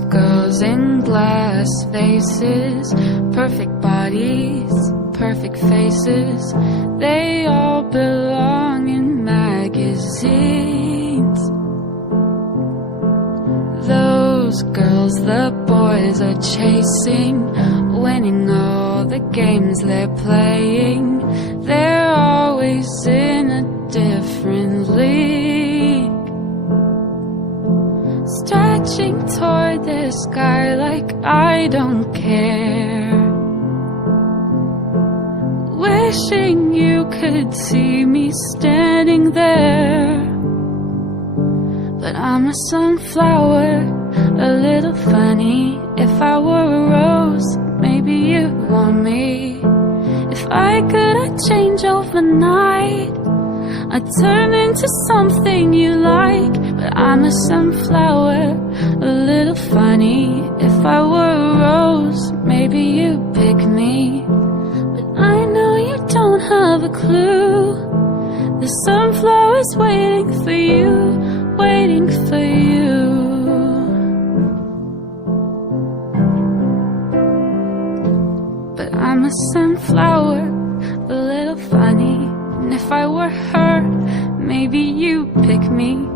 girls in glass faces, perfect bodies, perfect faces, they all belong in magazines. Those girls the boys are chasing, winning all the games they're playing, they're always in a different league, stretching toward the sky like I don't care, wishing you could see me standing there. But I'm a sunflower, a little funny. If I were a rose, maybe you'd want me. If I could, I'd change overnight, I'd turn into something you like. But I'm a sunflower, a little funny. If I were a rose, maybe you'd pick me. But I know you don't have a clue, the sunflower's waiting for you, waiting for you. But I'm a sunflower, a little funny. And if I were her, maybe you'd pick me.